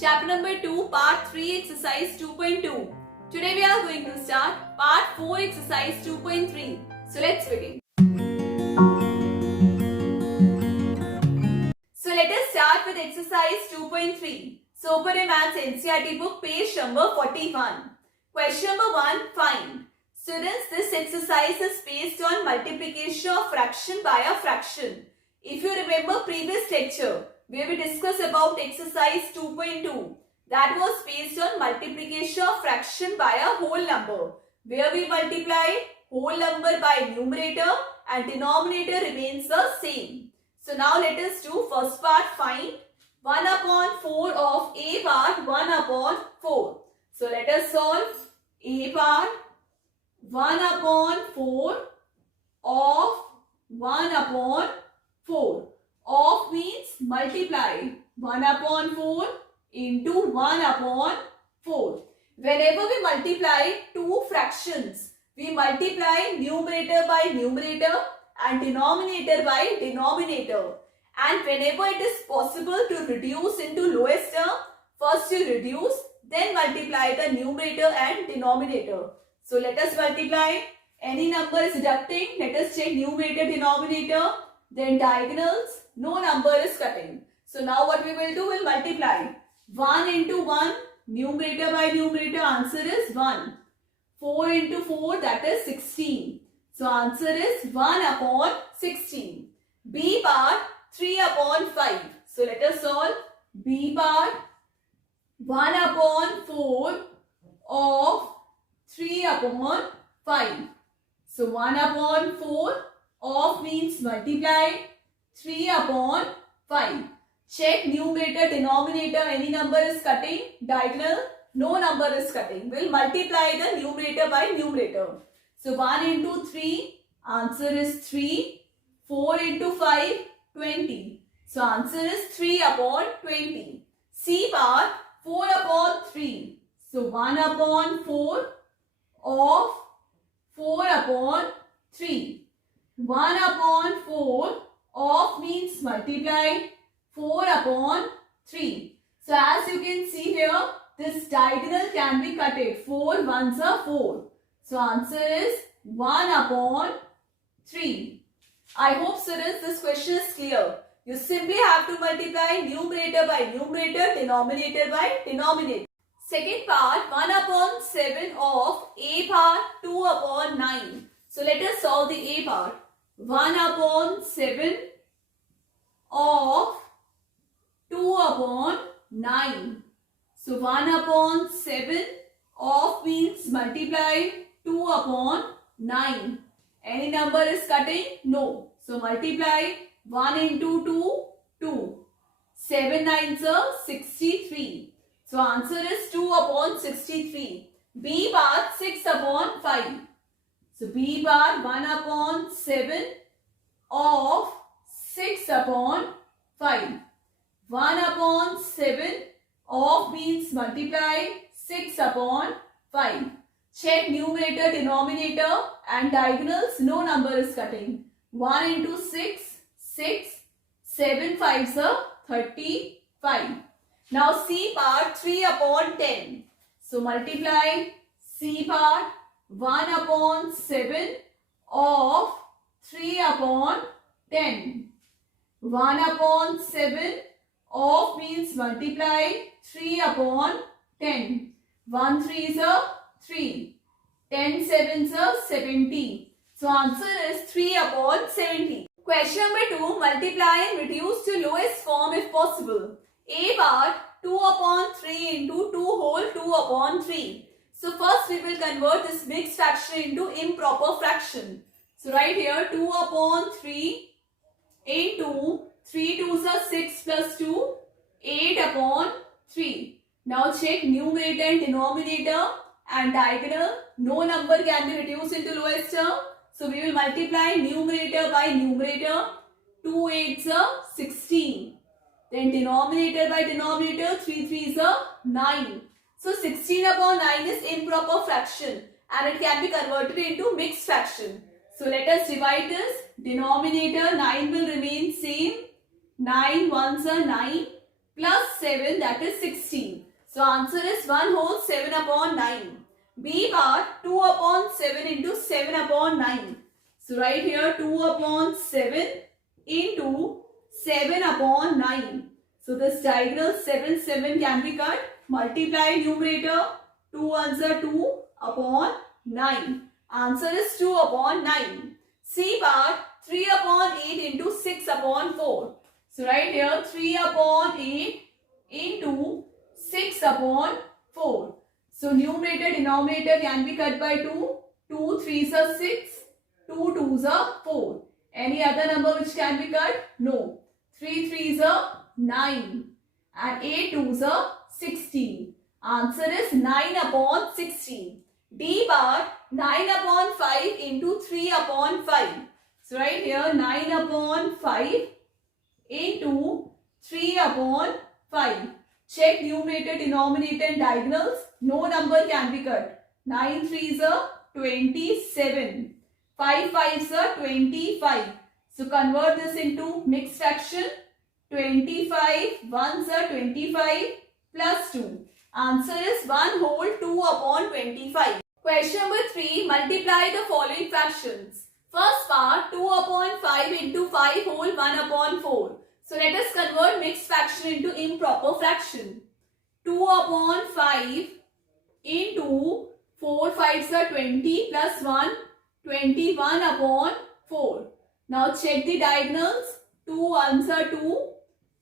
Chapter number 2, Part 3, Exercise 2.2. Today we are going to start Part 4, Exercise 2.3. So let's begin. So let us start with Exercise 2.3. So open a Maths NCERT book, page number 41. Question number 1, find. Students, this exercise is based on multiplication of fraction by a fraction. If you remember previous lecture, where we discussed about exercise 2.2, that was based on multiplication of fraction by a whole number, where we multiply whole number by numerator and denominator remains the same. So now let us do first part, find 1 upon 4 of a part 1 upon 4. So let us solve a part 1 upon 4 of 1 upon 4. Of means multiply 1 upon 4 into 1 upon 4. Whenever we multiply two fractions, we multiply numerator by numerator and denominator by denominator. And whenever it is possible to reduce into lowest term, first you reduce, then multiply the numerator and denominator. So let us multiply. Any number is deducting. Let us check numerator, denominator. Then diagonals, no number is cutting. So now what we will do, we'll multiply 1 into 1, numerator by numerator, answer is 1. 4 into 4, that is 16. So answer is 1 upon 16. B part 3 upon 5. So let us solve B part 1 upon 4 of 3 upon 5. So 1 upon 4 of means multiply 3 upon 5. Check numerator, denominator, any number is cutting. Diagonal, no number is cutting. We'll multiply the numerator by numerator. So 1 into 3, answer is 3. 4 into 5, 20. So answer is 3 upon 20. C part 4 upon 3. So 1 upon 4 of 4 upon 3. 1 upon 4 of means multiply 4 upon 3. So as you can see here, this diagonal can be cutted. 4 ones are 4. So answer is 1 upon 3. I hope students this question is clear. You simply have to multiply numerator by numerator, denominator by denominator. Second part, 1 upon 7 of a part 2 upon 9. So let us solve the a part. 1 upon 7 of 2 upon 9. So 1 upon 7 of means multiply 2 upon 9. Any number is cutting? No. So multiply 1 into 2, 2. 7 nines are 63. So answer is 2 upon 63. B part 6 upon 5. So B bar 1 upon 7 of 6 upon 5. 1 upon 7 of means multiply 6 upon 5. Check numerator, denominator and diagonals. No number is cutting. 1 into 6, 6. 7 5s are 35. Now C part 3 upon 10. So multiply C part 1 upon 7 of 3 upon 10. 1 upon 7 of means multiply 3 upon 10. 1 3 is a 3. 10 7s are 70. So answer is 3 upon 70. Question number 2. Multiply and reduce to lowest form if possible. A part 2 upon 3 into 2 whole 2 upon 3. So first we will convert this mixed fraction into improper fraction. So right here 2 upon 3 into 3 2s are 6 plus 2, 8 upon 3. Now check numerator and denominator and diagonal. No number can be reduced into lowest term. So we will multiply numerator by numerator. 2 8s are 16. Then denominator by denominator, 3 3s are 9. So 16 upon 9 is improper fraction and it can be converted into mixed fraction. So let us divide this. Denominator 9 will remain same. 9 ones are 9 plus 7, that is 16. So answer is 1 whole 7 upon 9. B bar 2 upon 7 into 7 upon 9. So right here 2 upon 7 into 7 upon 9. So this diagonal 7 can be cut. Multiply numerator, 2 ones are 2 upon 9. Answer is 2 upon 9. C bar 3 upon 8 into 6 upon 4. So right here 3 upon 8 into 6 upon 4. So numerator denominator can be cut by 2. 2 3s are 6. 2 2s are 4. Any other number which can be cut? No. 3 3s are 9 and 8 2s are 16. Answer is 9 upon 16. D bar 9 upon 5 into 3 upon 5. So right here 9 upon 5 into 3 upon 5. Check numerator, denominator and diagonals. No number can be cut. 9 3s are 27. 5 5s are 25. So convert this into mixed fraction. 25 1s are 25 plus 2. Answer is 1 whole 2 upon 25. Question number 3. Multiply the following fractions. First part 2 upon 5 into 5 whole 1 upon 4. So let us convert mixed fraction into improper fraction. 2 upon 5 into 4 5s are 20 plus 1, 21 upon 4. Now check the diagonals. 2 1s are 2,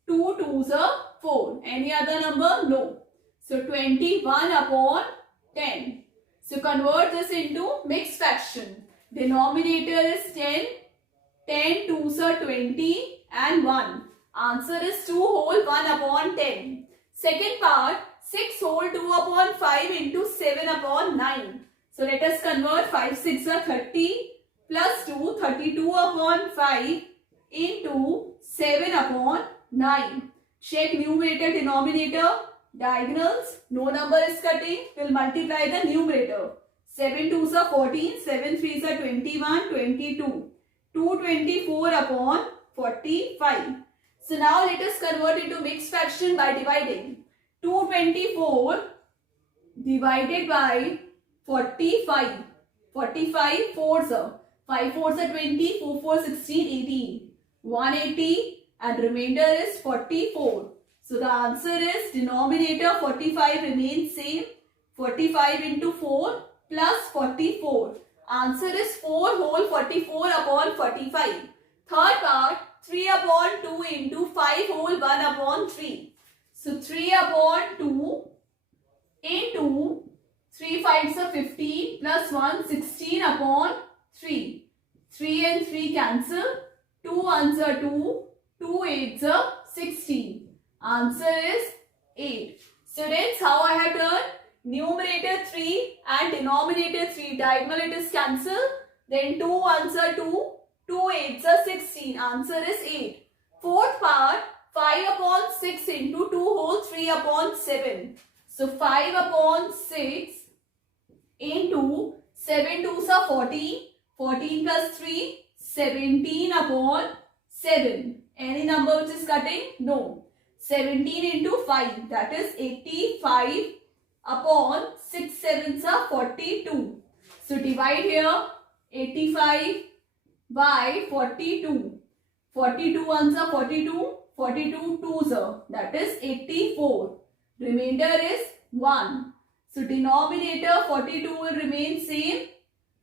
2 2s are 4. Any other number? No. So 21 upon 10. So convert this into mixed fraction. Denominator is 10, 10 2s are 20 and 1. Answer is 2 whole 1 upon 10. Second part 6 whole 2 upon 5 into 7 upon 9. So let us convert 5 6 are 30 plus 2, 32 upon 5 into 7 upon 9. Check numerator, denominator, diagonals. No number is cutting. We'll multiply the numerator. 7 2s are 14, 7 3s are 21, 22. 224 upon 45. So now let us convert into mixed fraction by dividing. 224 divided by 45. 45 4s are. 5 4s are 20, 4 4 16, 18. 180 and remainder is 44. So the answer is denominator 45 remains same. 45 into 4 plus 44. Answer is 4 whole 44 upon 45. Third part 3 upon 2 into 5 whole 1 upon 3. So 3 upon 2 into 3 5s are 15 plus 1 16 upon 3. 3 and 3 cancel. 2 1s are 2. 2 8s are 16. Answer is 8. Students, how I have done? Numerator 3 and denominator 3. Diagonal it is cancel. Then 2 1s are 2. 2 8s are 16. Answer is 8. Fourth part 5 upon 6 into 2 whole 3 upon 7. So 5 upon 6 into 7 2s are 14. 14 plus 3 17 upon 7. Any number which is cutting? No. 17 into 5, that is 85 upon 6 7s are 42. So divide here 85 by 42. 42 1s are 42. 42 2s are, that is 84. Remainder is 1. So denominator 42 will remain same.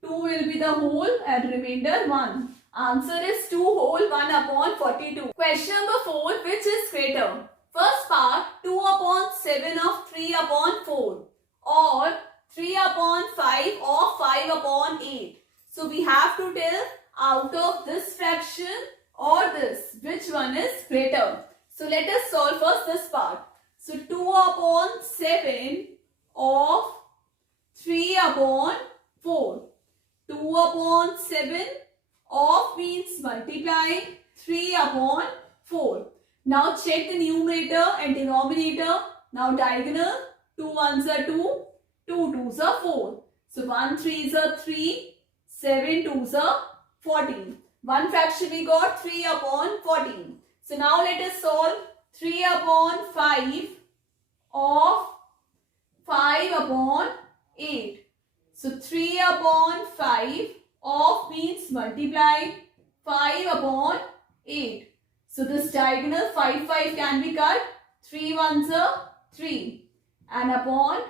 2 will be the whole and remainder 1. Answer is 2 whole 1 upon 42. Question number 4. Which is greater? First part 2 upon 7 of 3 upon 4 or 3 upon 5 or 5 upon 8. So we have to tell out of this fraction or this, which one is greater. So let us solve first this part. So 2 upon 7 of 3 upon 4. 2 upon 7 of means multiply 3 upon 4. Now check the numerator and denominator. Now diagonal 2 1s are 2, 2 2s are 4. So 1 3s are 3, 7 2s are 14. One fraction we got 3 upon 14. So now let us solve 3 upon 5 of 5 upon 8. So 3 upon 5 of means multiply 5 upon 8. So this diagonal 5 can be cut. 3 ones are 3 and upon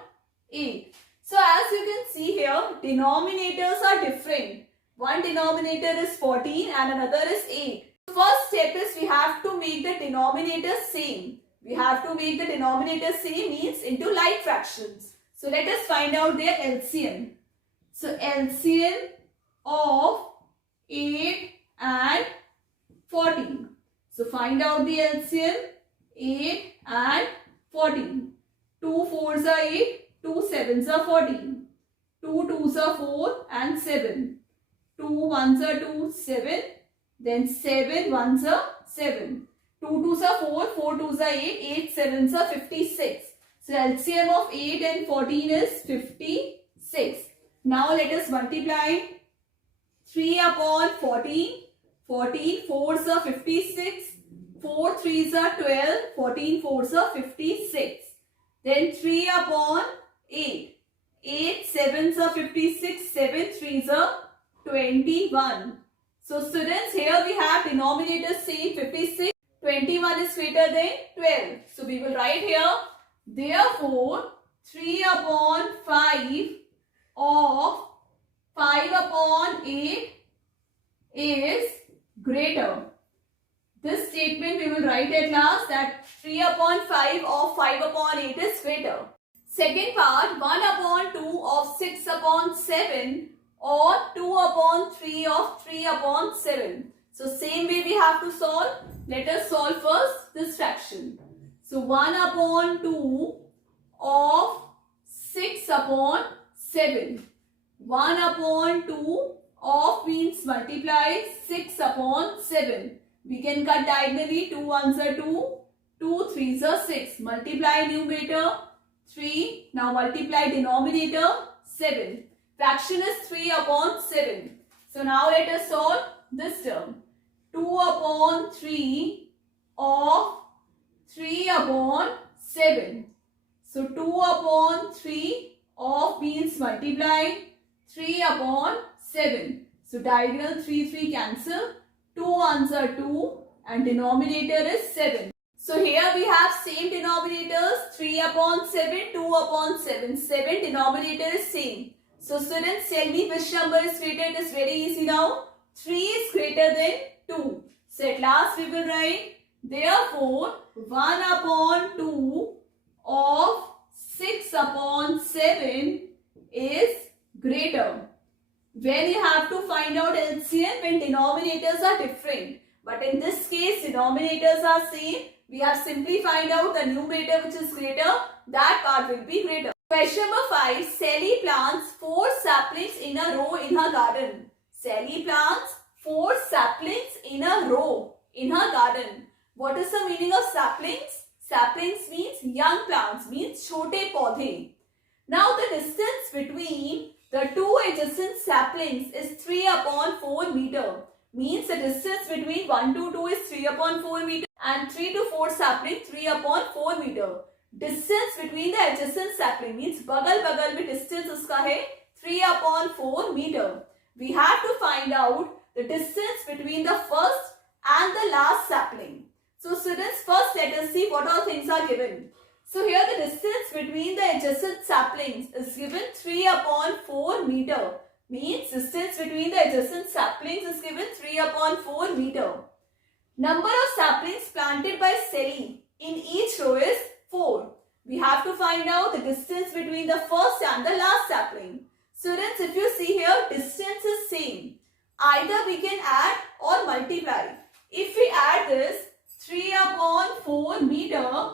8. So as you can see here, denominators are different. One denominator is 14 and another is 8. The first step is we have to make the denominator same. We have to make the denominator same means into like fractions. So let us find out their LCM. So LCM of 8 and 14. So find out the LCM. 8 and 14. 2 4s are 8. 2 7s are 14. 2 2s are 4 and 7. 2 1s are 2, 7. Then 7 1s are 7. 2 2s are 4, 4 2s are 8, 8 7s are 56. So LCM of 8 and 14 is 56. Now let us multiply 3 upon 14. 14 4s are 56. 4 3s are 12. 14 4s are 56. Then 3 upon 8. 8 7s are 56. 7 3s are 21. So students, here we have denominator same 56. 21 is greater than 12. So we will write here, therefore 3 upon 5 of 5 upon 8 is greater. This statement we will write at last, that 3 upon 5 of 5 upon 8 is greater. Second part, 1 upon 2 of 6 upon 7 or 2 upon 3 of 3 upon 7. So same way we have to solve. Let us solve first this fraction. So 1 upon 2 of 6 upon 7. 1 upon 2 of means multiply 6 upon 7. We can cut diagonally. 2 1s are 2. 2 3s are 6. Multiply numerator 3. Now multiply denominator 7. Fraction is 3 upon 7. So now let us solve this term. 2 upon 3 of 3 upon 7. So 2 upon 3 of means multiply 3 upon 7. So diagonal 3 3 cancel. 2 1s are 2 and denominator is 7. So here we have same denominators, 3 upon 7, 2 upon 7. 7 denominator is same. So students, tell me which number is greater. It is very easy now. 3 is greater than 2. So at last we will write, therefore 1 upon 2 of 6 upon 7 is greater. When you have to find out LCM when denominators are different. But in this case, denominators are same. We have simply find out the numerator which is greater. That part will be greater. Question number 5. Sally plants 4 saplings in a row in her garden. Sally plants 4 saplings in a row in her garden. What is the meaning of saplings? Saplings means young plants, means chote paudhe. Now the distance between the two adjacent saplings is 3 upon 4 meter. Means the distance between 1 to 2 is 3 upon 4 meter and 3 to 4 sapling 3 upon 4 meter. Distance between the adjacent sapling means बगल में distance उसका है 3 upon 4 meter. We have to find out the distance between the first and the last sapling. So students, first let us see what all things are given. So here the distance between the adjacent saplings is given 3 upon 4 meter. Means distance between the adjacent saplings is given 3 upon 4 meter. Number of saplings planted by Sally in each row is 4. We have to find out the distance between the first and the last sapling. Students, if you see here, distance is same. Either we can add or multiply. If we add this, 3 upon 4 meter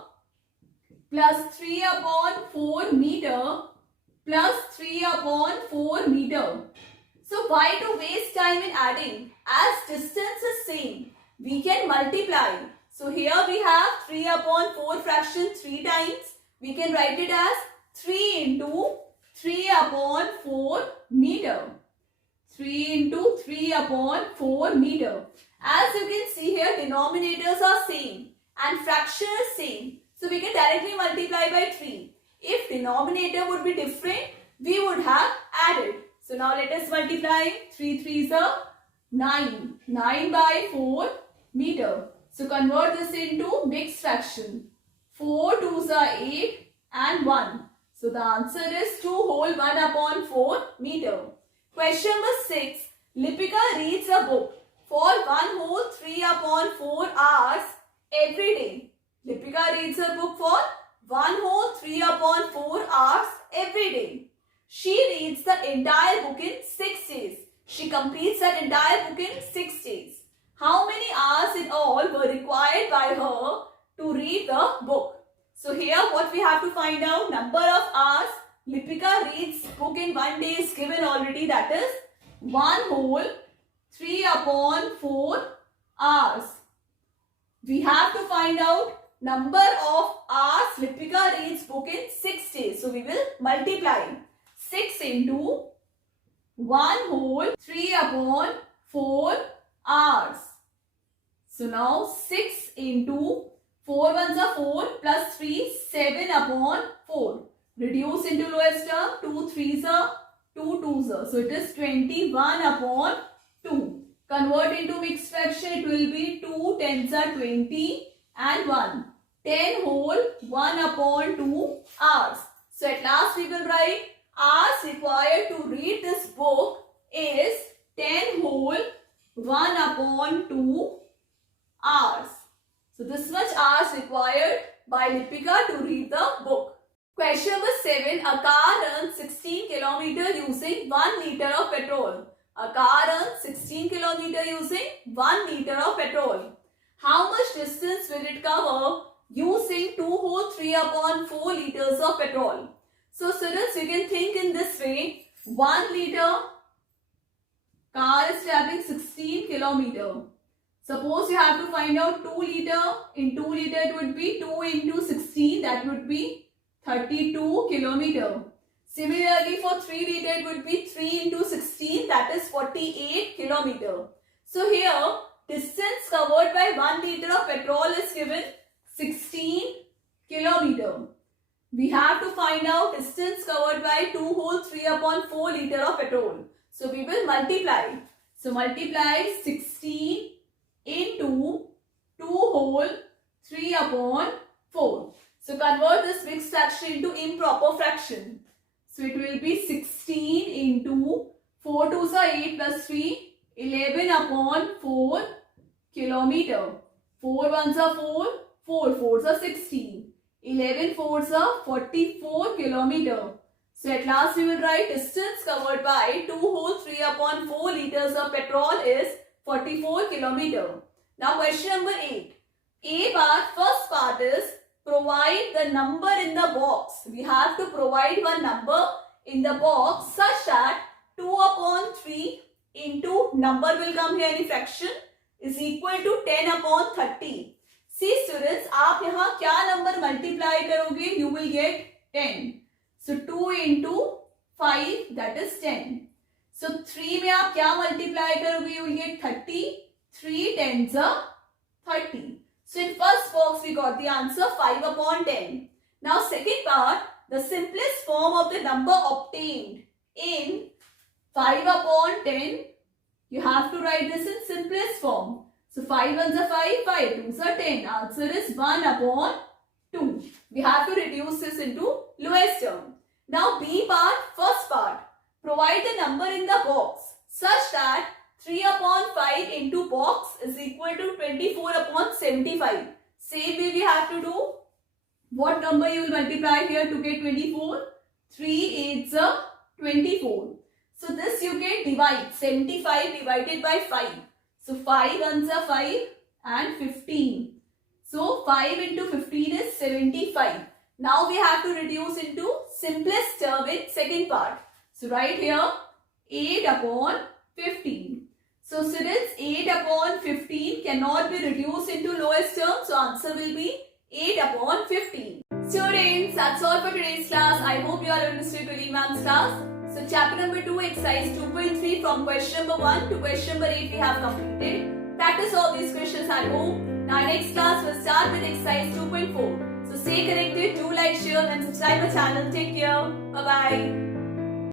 plus 3 upon 4 meter plus 3 upon 4 meter. So why to waste time in adding? As distance is same, we can multiply. So here we have 3 upon 4 fraction 3 times. We can write it as 3 into 3 upon 4 meter. 3 into 3 upon 4 meter. As you can see here, denominators are same and fraction is same. So we can directly multiply by 3. If denominator would be different, we would have added. So now let us multiply. 3 3s are 9. 9 by 4 meter. So convert this into mixed fraction. 4 2s are 8 and 1. So the answer is 2 whole 1 upon 4 meter. Question number 6. Lipika reads a book for 1 whole 3 upon 4 hours every day. Lipika reads a book for 1 whole 3 upon 4 hours every day. She reads the entire book in 6 days. She completes that entire book in 6 days. How many hours in all were required by her to read the book? So here what we have to find out, number of hours. Lipika reads book in 1 day is given already, that is 1 whole 3 upon 4 hours. We have to find out number of hours Lipika reads book in 6 days. So we will multiply 6 into 1 whole 3 upon 4 hours. So now 6 into 4 ones are 4 plus 3, 7 upon 4. Reduce into lowest term, 2 3s are 2 2s are. So it is 21 upon 2. Convert into mixed fraction, it will be 2 10s are 20 and 1. 10 whole 1 upon 2 hours. So at last we will write hours required to read this book is 10 whole 1 upon 2 hours. So this much hours required by Lipika to read the book. Question number 7. A car runs 16 km using 1 liter of petrol. A car runs 16 km using 1 liter of petrol. How much distance will it cover using 2 whole 3 upon 4 liters of petrol? So students, you can think in this way. 1 liter car is traveling 16 km. Suppose you have to find out 2 liter. In 2 liter it would be 2 into 16, that would be 32 km. Similarly for 3 liter it would be 3 into 16, that is 48 km. So here distance covered by 1 liter of petrol is given 16 km. We have to find out distance covered by 2 whole 3 upon 4 liter of petrol. So we will multiply. So multiply 16 into 2 whole 3 upon 4. So convert this mixed fraction into improper fraction. So it will be 16 into 4 2s are 8 plus 3, 11 upon 4 kilometer. 4 1s are 4, 4 4s are 16. 11 4s are 44 kilometer. So at last we will write distance covered by 2 whole 3 upon 4 liters of petrol is 44 kilometer. Now question number 8. A part, first part is provide the number in the box. We have to provide one number in the box such that 2 upon 3 into number will come here in fraction is equal to 10 upon 30. See students, आप यहाँ क्या number multiply करोगे? You will get 10. So 2 into 5, that is 10. So 3 में आप क्या multiply करोगे? You will get 30. 3 10s are 30. So in first box we got the answer 5 upon 10. Now second part, the simplest form of the number obtained in 5 upon 10. You have to write this in simplest form. So 5 ones are 5, 5 2s are 10. Answer is 1 upon 2. We have to reduce this into lowest term. Now B part, first part. Provide the number in the box such that 3 upon 5 into box is equal to 24 upon 75. Same way we have to do. What number you will multiply here to get 24? 3 8s are 24. So this you get divide. 75 divided by 5. So 5 ones are 5 and 15. So 5 into 15 is 75. Now we have to reduce into simplest term in second part. So write here 8 upon 15. So students, 8 upon 15 cannot be reduced into lowest term. So answer will be 8 upon 15. Students, that's all for today's class. I hope you all understood Tulin ma'am's class. So chapter number 2, exercise 2.3 from question number 1 to question number 8 we have completed. Practice all these questions at home. Now next class will start with exercise 2.4. So stay connected, do like, share and subscribe our channel. Take care. Bye bye.